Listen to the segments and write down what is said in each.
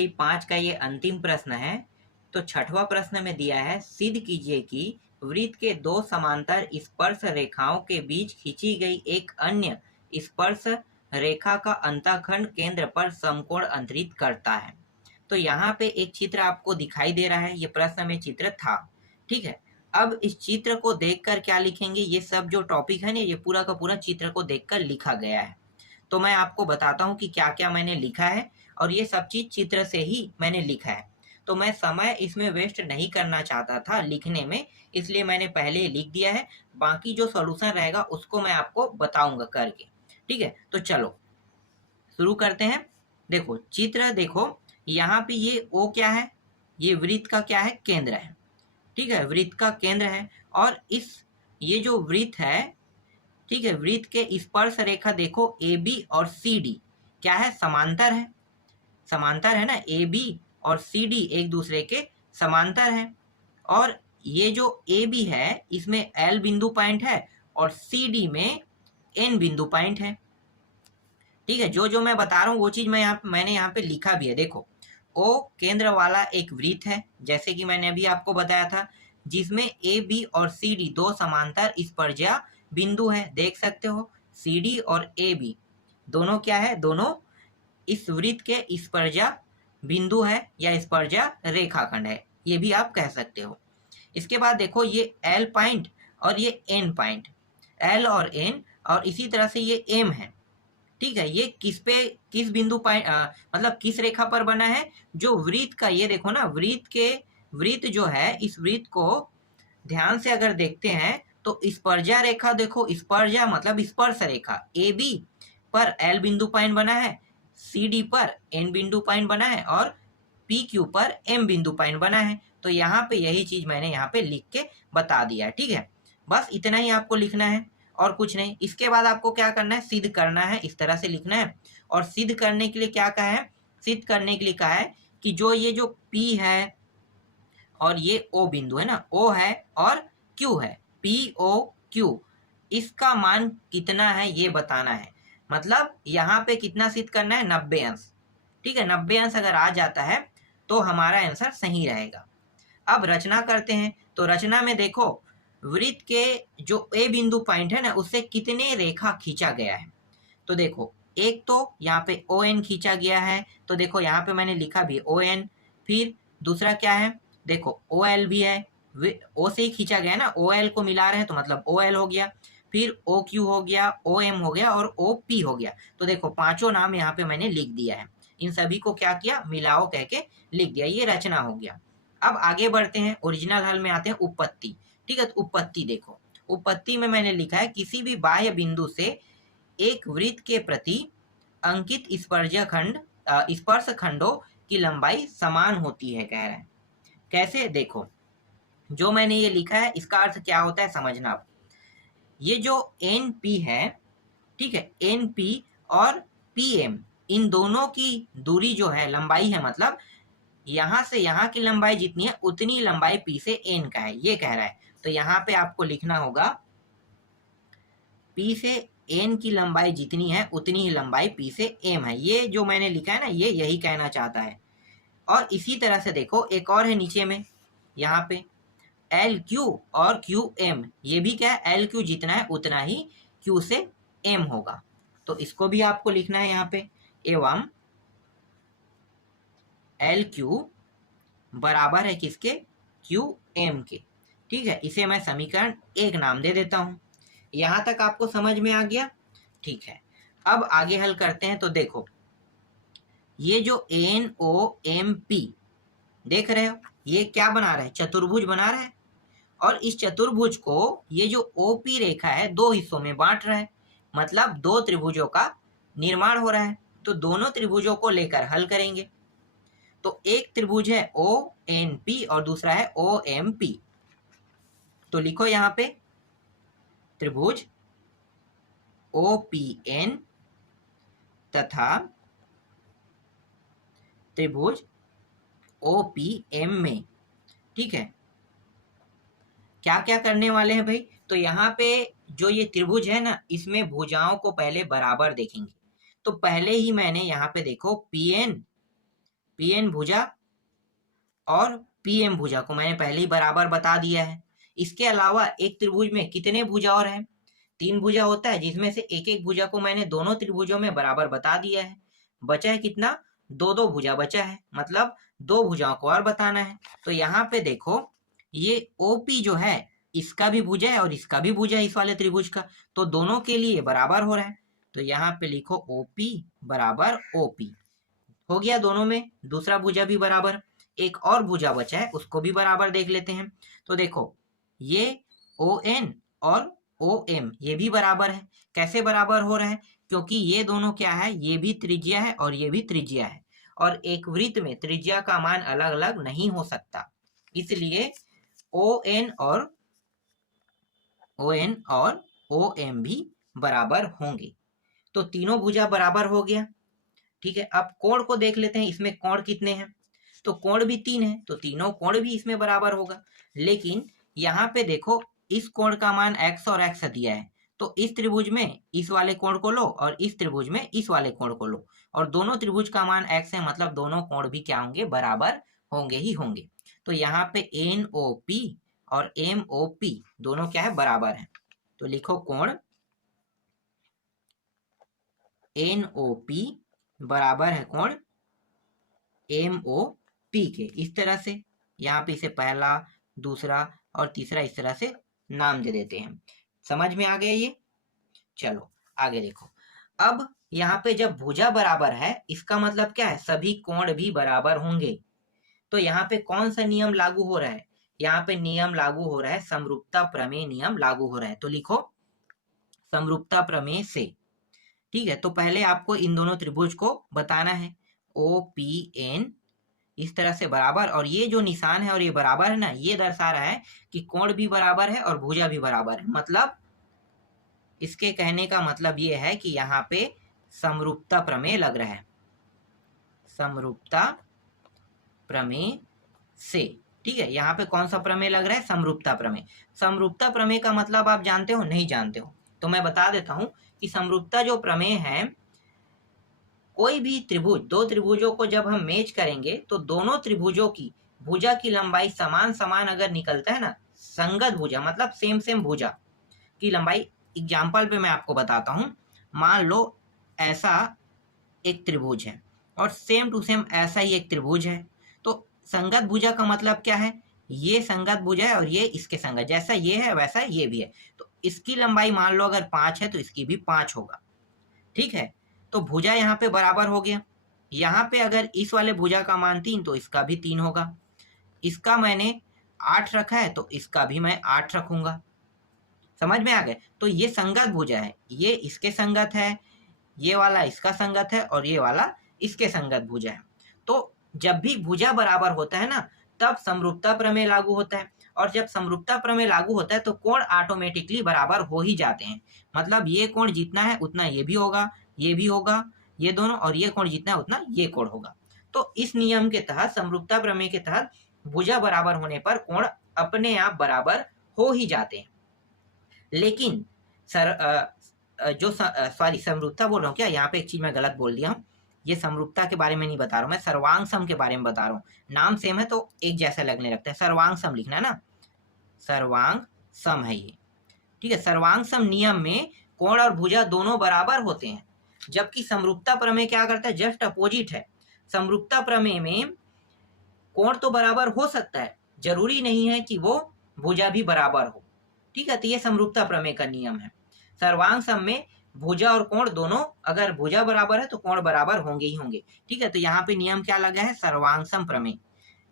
प्रणाली 5 का ये अंतिम प्रश्न है। तो छठवां प्रश्न में दिया है, सिद्ध कीजिए कि वृत्त के दो समांतर स्पर्श रेखाओं के बीच खींची गई एक अन्य स्पर्श रेखा का अंतःखंड केंद्र पर समकोण अंतरित करता है। तो यहाँ पे एक चित्र आपको दिखाई दे रहा है, ये प्रश्न में चित्र था। ठीक है, अब इस चित्र को देखकर क्या लिखेंगे, ये सब जो टॉपिक है ना, ये पूरा का पूरा चित्र को देखकर लिखा गया है। तो मैं आपको बताता हूँ कि क्या क्या मैंने लिखा है, और ये सब चीज चित्र से ही मैंने लिखा है। तो मैं समय इसमें वेस्ट नहीं करना चाहता था लिखने में, इसलिए मैंने पहले ही लिख दिया है। बाकी जो सॉल्यूशन रहेगा उसको मैं आपको बताऊंगा करके। ठीक है, तो चलो शुरू करते हैं। देखो चित्र देखो, यहाँ पे ये ओ क्या है, ये वृत्त का क्या है, केंद्र है। ठीक है, वृत्त का केंद्र है। और इस ये जो वृत्त है, ठीक है, वृत्त के स्पर्श रेखा देखो ए बी और सी डी क्या है, समांतर है। समांतर है ना, ए बी और सी डी एक दूसरे के समांतर है। और ये जो ए बी है इसमें एल बिंदु पॉइंट है और सी डी में एन बिंदु पॉइंट है। ठीक है, जो जो मैं बता रहा हूँ वो चीज मैंने यहाँ पे लिखा भी है। देखो ओ केंद्र वाला एक वृत्त है, जैसे कि मैंने अभी आपको बताया था, जिसमें ए बी और सी डी दो समांतर स्पर्शा बिंदु है। देख सकते हो सी डी और ए बी दोनों क्या है, दोनों इस वृत्त के स्पर्शा बिंदु है या स्पर्शा रेखाखंड है, ये भी आप कह सकते हो। इसके बाद देखो ये एल पॉइंट और ये एन पॉइंट, एल और एन, और इसी तरह से ये एम है। ठीक है, ये किस बिंदु पॉइंट मतलब किस रेखा पर बना है, जो वृत्त का, ये देखो ना, वृत्त जो है, इस वृत्त को ध्यान से अगर देखते हैं तो स्पर्शा रेखा देखो, स्पर्शा मतलब स्पर्श रेखा ए बी पर एल बिंदु पॉइंट बना है, सी डी पर एन बिंदु पॉइंट बना है, और पी क्यू पर एम बिंदु पॉइंट बना है। तो यहाँ पे यही चीज मैंने यहाँ पे लिख के बता दिया है। ठीक है, बस इतना ही आपको लिखना है और कुछ नहीं। इसके बाद आपको क्या करना है, सिद्ध करना है, इस तरह से लिखना है। और सिद्ध करने के लिए क्या कहा है, सिद्ध करने के लिए कहा है कि जो ये जो P है और ये O बिंदु है ना, O है और Q है, POQ, इसका मान कितना है ये बताना है। मतलब यहाँ पे कितना सिद्ध करना है, 90 अंश। ठीक है, 90 अंश अगर आ जाता है तो हमारा आंसर सही रहेगा। अब रचना करते हैं। तो रचना में देखो वृत्त के जो ए बिंदु पॉइंट है ना, उससे कितने रेखा खींचा गया है। तो देखो एक तो यहाँ पे ओ एन खींचा गया है, तो देखो यहाँ पे मैंने लिखा भी ओ एन। फिर दूसरा क्या है, देखो ओ एल भी है, ओ से ही खींचा गया है ना, ओ एल को मिला रहे हैं तो मतलब ओ एल हो गया, फिर ओ क्यू हो गया, ओ एम हो गया और ओ पी हो गया। तो देखो पांचों नाम यहाँ पे मैंने लिख दिया है, इन सभी को क्या किया, मिलाओ कह के लिख दिया, ये रचना हो गया। अब आगे बढ़ते हैं, ओरिजिनल हल में आते हैं, उत्पत्ति। ठीक है, तो उत्पत्ति देखो, उत्पत्ति में मैंने लिखा है किसी भी बाह्य बिंदु से एक वृत्त के प्रति अंकित स्पर्श खंडों की लंबाई समान होती है, कह रहे हैं। कैसे, देखो जो मैंने ये लिखा है इसका अर्थ क्या होता है समझना आप। ये जो एन पी है, ठीक है, एन पी और पी एम, इन दोनों की दूरी जो है, लंबाई है, मतलब यहां से यहां की लंबाई जितनी है उतनी लंबाई पी से एन का है, ये कह रहा है। तो यहाँ पे आपको लिखना होगा पी से एन की लंबाई जितनी है उतनी ही लंबाई पी से एम है। ये जो मैंने लिखा है ना, ये यही कहना चाहता है। और इसी तरह से देखो एक और है नीचे में, यहाँ पे एल क्यू और क्यू एम, ये भी क्या है, एल क्यू जितना है उतना ही क्यू से एम होगा। तो इसको भी आपको लिखना है यहाँ पे, एवं एल क्यू बराबर है किसके, क्यू एम के। ठीक है, इसे मैं समीकरण 1 नाम दे देता हूं। यहां तक आपको समझ में आ गया। ठीक है, अब आगे हल करते हैं। तो देखो ये जो एन ओ एम पी देख रहे हो, ये क्या बना रहे हैं, चतुर्भुज बना रहे हैं। और इस चतुर्भुज को ये जो ओपी रेखा है दो हिस्सों में बांट रहा है, मतलब दो त्रिभुजों का निर्माण हो रहा है। तो दोनों त्रिभुजों को लेकर हल करेंगे। तो एक त्रिभुज है ओ एन पी और दूसरा है ओ एम पी। तो लिखो यहाँ पे त्रिभुज ओ पी एन तथा त्रिभुज ओ पी एम में। ठीक है, क्या क्या करने वाले हैं भाई, तो यहाँ पे जो ये त्रिभुज है ना, इसमें भुजाओं को पहले बराबर देखेंगे। तो पहले ही मैंने यहाँ पे देखो पी एन पीएन भुजा और पीएम भुजा को मैंने पहले ही बराबर बता दिया है। इसके अलावा एक त्रिभुज में कितने भुजा और हैं? 3 भुजा होता है, जिसमें से एक एक भुजा को मैंने दोनों त्रिभुजों में बराबर बता दिया है। बचा है कितना? 2-2 भुजा बचा है, मतलब 2 भुजाओं को और बताना है। तो यहाँ पे देखो, ये ओपी जो है इसका भी भुजा है और इसका भी भुजा है, इस वाले त्रिभुज का, तो दोनों के लिए बराबर हो रहा है। तो यहाँ पे लिखो ओपी बराबर ओपी, हो गया दोनों में। दूसरा भुजा भी बराबर। एक और भुजा बचा है, उसको भी बराबर देख लेते हैं। तो देखो, ये ON और OM ये भी बराबर है। कैसे बराबर हो रहा है? क्योंकि ये दोनों क्या है, ये भी त्रिज्या है और ये भी त्रिज्या है, और एक वृत्त में त्रिज्या का मान अलग अलग नहीं हो सकता, इसलिए ON और OM भी बराबर होंगे। तो तीनों भुजा बराबर हो गया। ठीक है, अब कोण को देख लेते हैं, इसमें कोण कितने हैं? तो कोण भी 3 है, तो तीनों कोण भी इसमें बराबर होगा। लेकिन यहाँ पे देखो, इस कोण का मान x और x दिया है, तो इस त्रिभुज में इस वाले कोण को लो और इस त्रिभुज में इस वाले कोण को लो, और दोनों त्रिभुज का मान x है, मतलब दोनों कोण भी क्या होंगे? बराबर होंगे ही होंगे। तो यहाँ पे NOP और MOP दोनों क्या है? बराबर है। तो लिखो कोण NOP बराबर है कोण MOP के। इस तरह से यहाँ पे इसे पहला, दूसरा और तीसरा इस तरह से नाम दे देते हैं। समझ में आ गया ये? चलो आगे देखो। अब यहाँ पे जब भुजा बराबर है, इसका मतलब क्या है? सभी कोण भी बराबर होंगे। तो यहाँ पे कौन सा नियम लागू हो रहा है? यहाँ पे नियम लागू हो रहा है, समरूपता प्रमेय नियम लागू हो रहा है। तो लिखो समरूपता प्रमेय से। ठीक है, तो पहले आपको इन दोनों त्रिभुज को बताना है, OPN इस तरह से बराबर, और ये जो निशान है और ये बराबर है ना, ये दर्शा रहा है कि कोण भी बराबर है और भुजा भी बराबर है। मतलब इसके कहने का मतलब ये है कि यहाँ पे समरूपता प्रमेय लग रहा है, समरूपता प्रमेय से। ठीक है, यहाँ पे कौन सा प्रमेय लग रहा है? समरूपता प्रमेय। समरूपता प्रमेय का मतलब आप जानते हो? नहीं जानते हो? तो मैं बता देता हूं कि समरूपता जो प्रमेय है, कोई भी त्रिभुज, दो त्रिभुजों को जब हम मैच करेंगे तो दोनों त्रिभुजों की भुजा की लंबाई समान समान अगर निकलता है ना, संगत भुजा मतलब सेम भुजा की लंबाई। एग्जाम्पल पे मैं आपको बताता हूं। मान लो ऐसा एक त्रिभुज है और सेम टू सेम ऐसा ही एक त्रिभुज है, तो संगत भुजा का मतलब क्या है? ये संगत भुजा है और ये इसके संगत, जैसा ये है वैसा ये भी है। तो इसकी लंबाई मान लो अगर 5 है तो इसकी भी 5 होगा। ठीक है, तो भुजा यहाँ पे बराबर हो गया। यहाँ पे अगर इस वाले भुजा का मान 3 तो इसका भी 3 होगा। इसका मैंने 8 रखा है तो इसका भी मैं 8 रखूंगा। समझ में आ गए? तो ये संगत भुजा है, ये इसके संगत है, ये वाला इसका संगत है और ये वाला इसके संगत भुजा है। तो जब भी भुजा बराबर होता है ना, तब समरूपता प्रमेय लागू होता है, और जब समरूपता प्रमेय लागू होता है तो कोण ऑटोमेटिकली बराबर हो ही जाते हैं। मतलब ये कोण जितना है उतना ये भी होगा, ये भी होगा, ये दोनों, और ये कोण जितना है उतना ये कोण होगा। तो इस नियम के तहत, समरूपता प्रमेय के तहत, भुजा बराबर होने पर कोण अपने आप बराबर हो ही जाते हैं। लेकिन समरूपता बोल रहा हूँ क्या, यहाँ पे एक चीज मैं गलत बोल दिया हूँ। ये समरूपता के बारे में नहीं बता रहा हूँ, मैं सर्वांग सम के बारे में बता रहा हूँ। नाम सेम है तो एक जैसा लगने लगता है। सर्वांग सम लिखना है ना, सर्वांग सम है ये। ठीक है, सर्वांग सम नियम में कोण और भुजा दोनों बराबर होते हैं, जबकि समरूपता प्रमेय क्या करता है? जस्ट अपोजिट है। समरूपता प्रमेय में कोण तो बराबर हो सकता है, जरूरी नहीं है कि वो भुजा भी बराबर हो। ठीक है, तो ये समरूपता प्रमेय का नियम है। सर्वांग सम में भुजा और कोण दोनों, अगर भुजा बराबर है तो कोण बराबर होंगे ही होंगे। ठीक है, तो यहाँ पे नियम क्या लगा है? सर्वांग सम प्रमेय।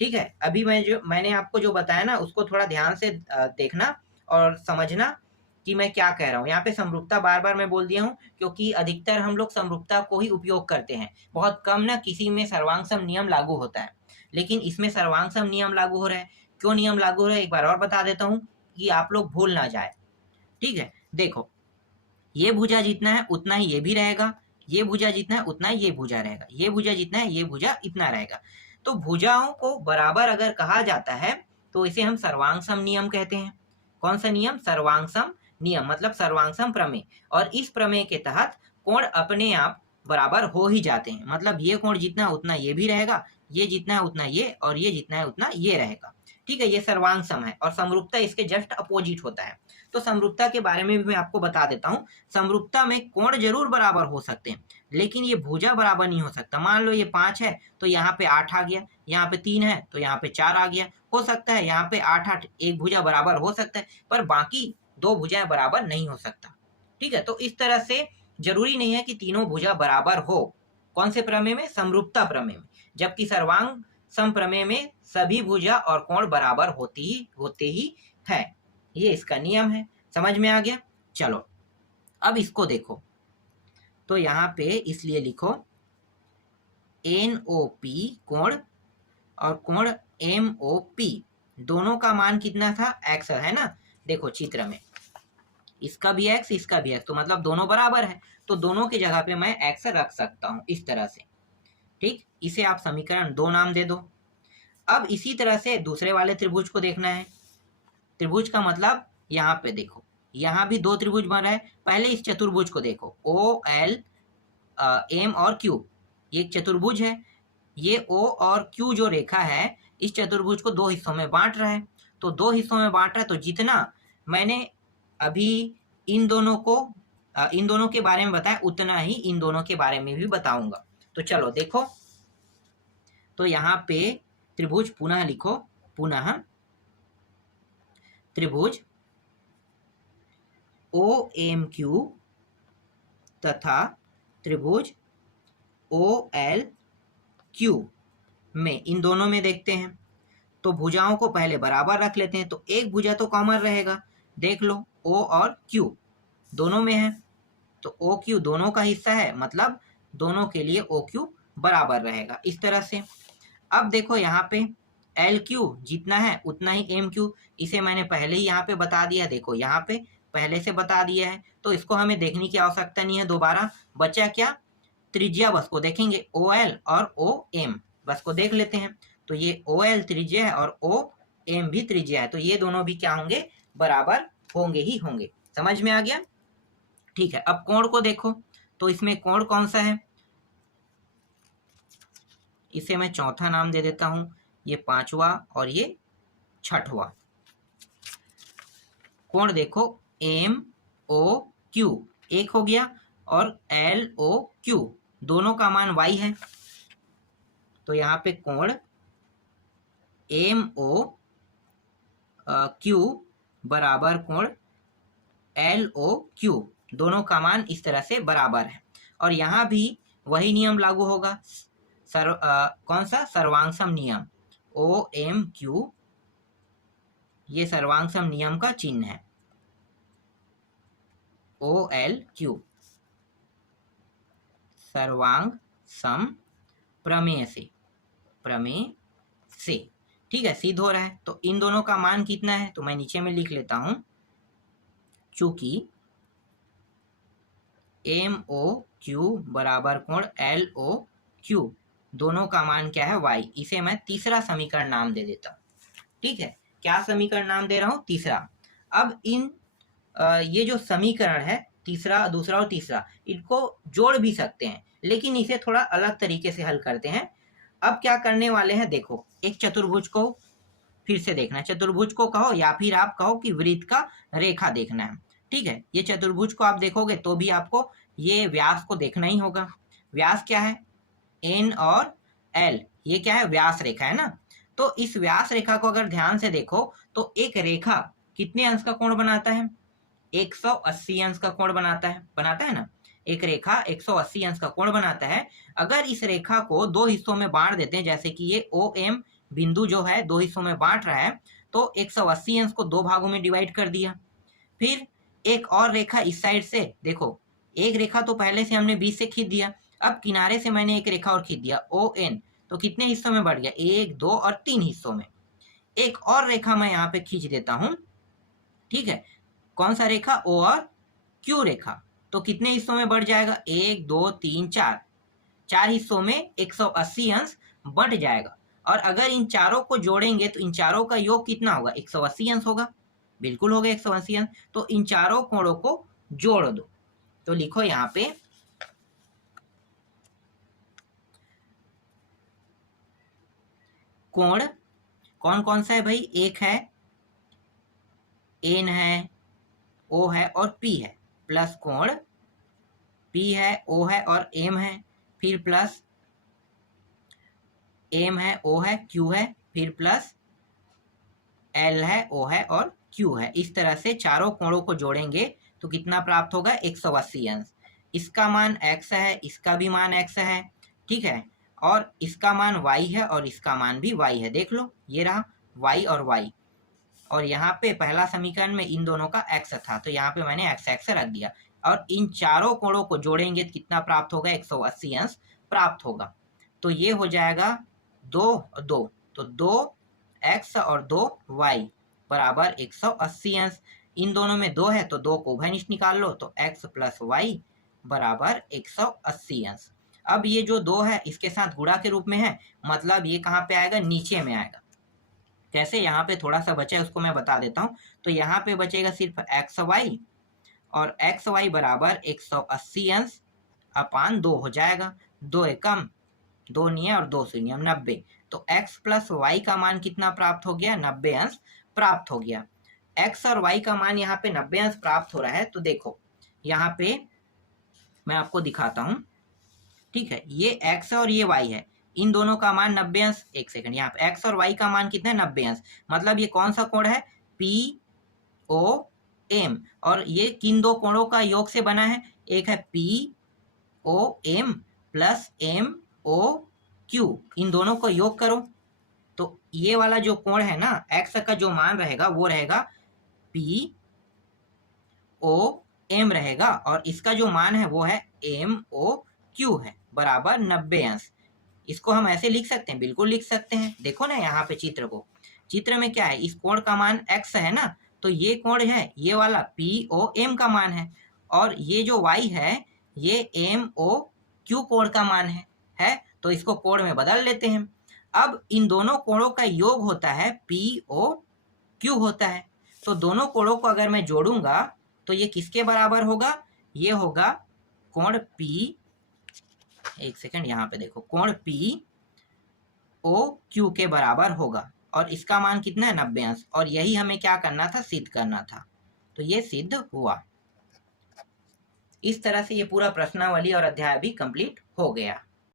ठीक है, अभी मैंने आपको जो बताया ना, उसको थोड़ा ध्यान से देखना और समझना कि मैं क्या कह रहा हूँ। यहाँ पे समरूपता बार बार मैं बोल दिया हूँ क्योंकि अधिकतर हम लोग समरूपता को ही उपयोग करते हैं, बहुत कम ना किसी में सर्वांग सम नियम लागू होता है। लेकिन इसमें सर्वांग सम नियम लागू हो रहा है। क्यों नियम लागू हो रहा है एक बार और बता देता हूँ कि आप लोग भूल ना जाए। ठीक है, देखो, ये भुजा जितना है उतना ही ये भी रहेगा, ये भुजा जितना है उतना ही ये भुजा रहेगा, ये भुजा जितना है ये भुजा इतना रहेगा। तो भुजाओं को बराबर अगर कहा जाता है तो इसे हम सर्वांग सम नियम कहते हैं। कौन सा नियम? सर्वांग सम नियम, मतलब सर्वांग सम प्रमेय। और इस प्रमेय के तहत कोण अपने आप बराबर हो ही जाते हैं। मतलब ये कोण जितना उतना ये भी रहेगा, ये जितना है उतना ये, और ये जितना है उतना ये रहेगा। ठीक है, ये सर्वांग सम है, और समरूपता इसके जस्ट अपोजिट होता है। तो समरूपता के बारे में भी मैं आपको बता देता हूँ। समरूपता में कोण जरूर बराबर हो सकते हैं, लेकिन ये भुजा बराबर नहीं हो सकता। मान लो ये 5 है तो यहाँ पे 8 आ गया, यहाँ पे 3 है तो यहाँ पे 4 आ गया। हो सकता है यहाँ पे 8 एक भुजा बराबर हो सकता है, पर बाकी 2 भुजाएं बराबर नहीं हो सकता। ठीक है, तो इस तरह से जरूरी नहीं है कि तीनों भुजा बराबर हो। कौन से प्रमेय में? समरूपता प्रमेय में। जबकि सर्वांग सम प्रमेय में सभी भुजा और कोण बराबर होते ही है। ये इसका नियम है। समझ में आ गया? चलो अब इसको देखो, तो यहाँ पे इसलिए लिखो NOP कोण और कोण MOP दोनों का मान कितना था? x है ना। देखो चित्र में इसका भी x इसका भी x, तो मतलब दोनों बराबर है, तो दोनों की जगह पे मैं x रख सकता हूं इस तरह से। ठीक, इसे आप समीकरण 2 नाम दे दो। अब इसी तरह से दूसरे वाले त्रिभुज को देखना है। त्रिभुज का मतलब यहाँ पे देखो, यहाँ भी 2 त्रिभुज बन रहा है। पहले इस चतुर्भुज को देखो, OL M और Q, ये एक चतुर्भुज है। ये O और Q जो रेखा है इस चतुर्भुज को 2 हिस्सों में बांट रहा है। तो 2 हिस्सों में बांट रहा है, तो जितना मैंने अभी इन दोनों के बारे में बताया उतना ही इन दोनों के बारे में भी बताऊंगा। तो चलो देखो, तो यहाँ पे त्रिभुज पुनः लिखो, पुनः त्रिभुज OMQ तथा त्रिभुज OLQ में, इन दोनों में देखते हैं। तो भुजाओं को पहले बराबर रख लेते हैं, तो एक भुजा तो कॉमन रहेगा। देख लो O और Q दोनों में है, तो OQ दोनों का हिस्सा है, मतलब दोनों के लिए OQ बराबर रहेगा इस तरह से। अब देखो यहाँ पे LQ जितना है उतना ही MQ, इसे मैंने पहले ही यहाँ पे बता दिया। देखो यहाँ पे पहले से बता दिया है, तो इसको हमें देखने की आवश्यकता नहीं है दोबारा। बचा क्या? त्रिज्या बस को देखेंगे, OL और OM बस को देख लेते हैं। तो ये OL त्रिज्या है और OM भी त्रिज्या है, तो ये दोनों भी क्या होंगे? बराबर होंगे ही होंगे। समझ में आ गया? ठीक है, अब कोण को देखो, तो इसमें कोण कौन सा है? इसे मैं चौथा नाम दे देता हूं, ये 5वां और ये 6वां। कोण देखो MOQ एक हो गया, और LOQ दोनों का मान y है। तो यहाँ पे कोण MOQ बराबर कोण LOQ, दोनों का मान इस तरह से बराबर है। और यहाँ भी वही नियम लागू होगा। कौन सा? सर्वांगसम नियम, OMQ, ये सर्वांगसम नियम का चिन्ह है। OLQ सर्वांग सम प्रमेय से। ठीक है, सिद्ध हो रहा है। तो इन दोनों का मान कितना है? तो मैं नीचे में लिख लेता हूं, चूंकि MOQ बराबर कोण LOQ दोनों का मान क्या है? y। इसे मैं तीसरा समीकरण नाम दे देता हूं। ठीक है, क्या समीकरण नाम दे रहा हूं? तीसरा। अब ये जो समीकरण है तीसरा, दूसरा और तीसरा, इनको जोड़ भी सकते हैं, लेकिन इसे थोड़ा अलग तरीके से हल करते हैं। अब क्या करने वाले हैं? देखो, एक चतुर्भुज को फिर से देखना है। चतुर्भुज को कहो या फिर आप कहो कि वृत्त का रेखा देखना है। ठीक है, ये चतुर्भुज को आप देखोगे तो भी आपको ये व्यास को देखना ही होगा। व्यास क्या है? N और L, ये क्या है? व्यास रेखा है ना। तो इस व्यास रेखा को अगर ध्यान से देखो तो एक रेखा कितने अंश का कोण बनाता है? 180 अंश का कोण बनाता है ना। एक रेखा 180 अंश का कोण बनाता है। अगर इस रेखा को 2 हिस्सों में बांट देते हैं, जैसे कि ये OM बिंदु जो है 2 हिस्सों में बांट रहा है, तो 180 अंश को 2 भागों में डिवाइड कर दिया। फिर एक और रेखा इस साइड से, देखो एक रेखा तो पहले से हमने बीच से खींच दिया, अब किनारे से मैंने एक रेखा और खींच दिया ON, तो कितने हिस्सों में बढ़ गया? 1, 2 और 3 हिस्सों में। एक और रेखा मैं यहाँ पे खींच देता हूं। ठीक है, कौन सा रेखा? O और Q रेखा। तो कितने हिस्सों में बढ़ जाएगा? 1, 2, 3, 4, 4 हिस्सों में 180 अंश बढ़ जाएगा। और अगर इन चारों को जोड़ेंगे तो इन चारों का योग कितना होगा? 180 अंश होगा। बिल्कुल होगा 180 अंश। तो इन चारों कोणों को जोड़ दो। तो लिखो यहाँ पे कोण कौन कौन सा है भाई, एक है, एन है, ओ है और पी है, प्लस कोण पी है, ओ है और एम है, फिर प्लस एम है, ओ है, क्यू है, फिर प्लस एल है, ओ है और क्यू है। इस तरह से चारों कोणों को जोड़ेंगे तो कितना प्राप्त होगा, 180 अंश। इसका मान x है, इसका भी मान x है, ठीक है, और इसका मान y है और इसका मान भी y है। देख लो, ये रहा y और y, और यहाँ पे पहला समीकरण में इन दोनों का x था, तो यहाँ पे मैंने x रख दिया, और इन चारों कोणों को जोड़ेंगे तो कितना प्राप्त होगा, 180 अंश प्राप्त होगा। तो ये हो जाएगा 2 2, तो 2x और 2y बराबर 180 अंश। इन दोनों में 2 है तो 2 को उभयनिष्ठ निकाल लो, तो x प्लस y बराबर 180 अंश। अब ये जो 2 है इसके साथ गुणा के रूप में है, मतलब ये कहाँ पे आएगा, नीचे में आएगा। कैसे, यहाँ पे थोड़ा सा बचा है उसको मैं बता देता हूँ। तो यहाँ पे बचेगा सिर्फ xy, और xy बराबर 180 अंश अपान 2 हो जाएगा। 2 एकम 2 नियम और 2 शून्य 90। तो x प्लस वाई का मान कितना प्राप्त हो गया, 90 अंश प्राप्त हो गया। x और y का मान यहाँ पे 90 अंश प्राप्त हो रहा है। तो देखो यहाँ पे मैं आपको दिखाता हूँ, ठीक है, ये x और ये y है, इन दोनों का मान 90 अंश। एक सेकंड, यहाँ पे x और y का मान कितना है, 90 अंश। मतलब ये कौन सा कोण है, POM, और ये किन दो कोणों का योग से बना है, एक है POM प्लस MOQ, इन दोनों को योग करो तो ये वाला जो कोण है ना, x का जो मान रहेगा वो रहेगा POM रहेगा, और इसका जो मान है वो है MOQ है, बराबर 90 अंश। इसको हम ऐसे लिख सकते हैं, बिल्कुल लिख सकते हैं। देखो ना यहाँ पे चित्र को, चित्र में क्या है, इस कोण का मान x है ना, तो ये कोण है, ये वाला POM का मान है, और ये जो y है ये MOQ कोण का मान है। तो इसको कोण में बदल लेते हैं। अब इन दोनों कोणों का योग होता है POQ होता है। तो दोनों कोणों को अगर मैं जोड़ूंगा तो ये किसके बराबर होगा, ये होगा कोण P, एक सेकंड यहाँ पे देखो, कोण POQ के बराबर होगा, और इसका मान कितना है, 90 अंश। और यही हमें क्या करना था, सिद्ध करना था। तो ये सिद्ध हुआ। इस तरह से ये पूरा प्रश्नावली और अध्याय भी कंप्लीट हो गया।